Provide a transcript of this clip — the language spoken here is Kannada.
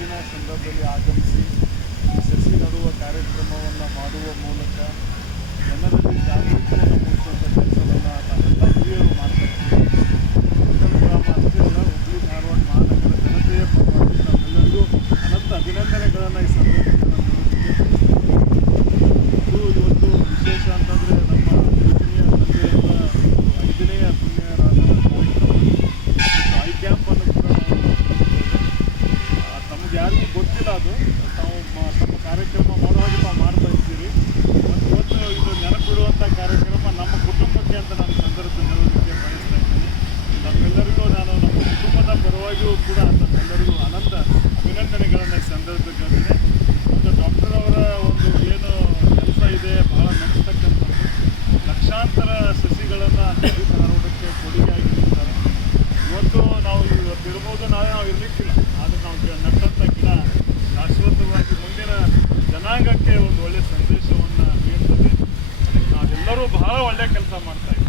ಇಂದಿನ ಸಂದರ್ಭದಲ್ಲಿ ಆಗಮಿಸಿ ಸಸಿ ನಡುವ ಕಾರ್ಯಕ್ರಮವನ್ನು ಮಾಡುವ ಮೂಲಕ ಜನರಲ್ಲಿ ಜಾಗೃತಿಯನ್ನು ಮೂಡಿಸುವಂಥ ಕೆಲಸವನ್ನು ನಾವೆಲ್ಲ ಹಿರಿಯರು ಮಾಡ್ತಾಯಿದ್ದೀವಿ. ಗ್ರಾಮ ಅಷ್ಟೇ ಅಲ್ಲ, ಹುಬ್ಬಳ್ಳಿ ಧಾರವಾಡ ಮಹಾನಗರ ಜನತೆಯ ಪರವಾಗಿ ನಾವೆಲ್ಲರಿಗೂ ಅನಂತ ಅಭಿನಂದನೆಗಳನ್ನು ಈ ಸಂದರ್ಭದಲ್ಲಿ ಇವತ್ತು ವಿಶೇಷ ಅಂತಂದರೆ ನಮ್ಮ ಪೂಜನೀಯ ತಂದೆಯವರ 5ನೇ ಪುಣ್ಯರಾದ ಐ ಕ್ಯಾಂಪ್ ಅನ್ನು ಕೂಡ ನಾವು ತಮಗೆ ಯಾರಿಗೂ ಗೊತ್ತಿಲ್ಲ, ಅದು ತಾವು ತಮ್ಮ ಕಾರ್ಯಕ್ರಮ ಮಾಡುವಾಗ ತಾವು ಮಾಡ್ತಾ ಇದ್ದೀರಿ. ಮತ್ತು ಇವತ್ತು ಇದು ನೆನಪಿಡುವಂಥ ಕಾರ್ಯಕ್ರಮ ನಮ್ಮ ಕುಟುಂಬಕ್ಕೆ ಅಂತ ನಾನು ಸಂದರ್ಭದಲ್ಲಿ ಹೇಳೋದಕ್ಕೆ ಬಯಸ್ತಾ ಇದ್ದೀನಿ. ನಮ್ಮೆಲ್ಲರಿಗೂ ನಾನು ನಮ್ಮ ಕುಟುಂಬದ ಪರವಾಗಿಯೂ ಕೂಡ ತಮ್ಮೆಲ್ಲರಿಗೂ ಅನಂತ ಅಭಿನಂದನೆಗಳನ್ನು ಈ ಸಂದರ್ಭದಲ್ಲಿ ಹೇಳ್ತೀನಿ. ಮತ್ತು ಡಾಕ್ಟರ್ ಅವರ ಒಂದು ಏನು ಕೆಲಸ ಇದೆ ಬಹಳ ಮೆಚ್ಚತಕ್ಕಂಥದ್ದು. ಲಕ್ಷಾಂತರ ಸಸಿಗಳನ್ನು ಧಾರವಾಡಕ್ಕೆ ಕೊಡುಗೆಯಾಗಿರ್ತಾರೆ. ಇವತ್ತು ನಾವು ಇವತ್ತಿರ್ಬೋದು, ನಾವೇ ನಾವು ಇರಲಿಕ್ಕಿಲ್ಲ, ಆದರೆ ನಾವು ನಟ್ಟಂಥ ಗಿಡ ಶಾಶ್ವತವಾಗಿ ಮುಂದಿನ ಜನಾಂಗಕ್ಕೆ ಒಂದು ಒಳ್ಳೆಯ ಸಂದೇಶವನ್ನು ನೀಡ್ತದೆ. ಅದಕ್ಕೆ ನಾವೆಲ್ಲರೂ ಬಹಳ ಒಳ್ಳೆಯ ಕೆಲಸ ಮಾಡ್ತಾ ಇದ್ದೀವಿ.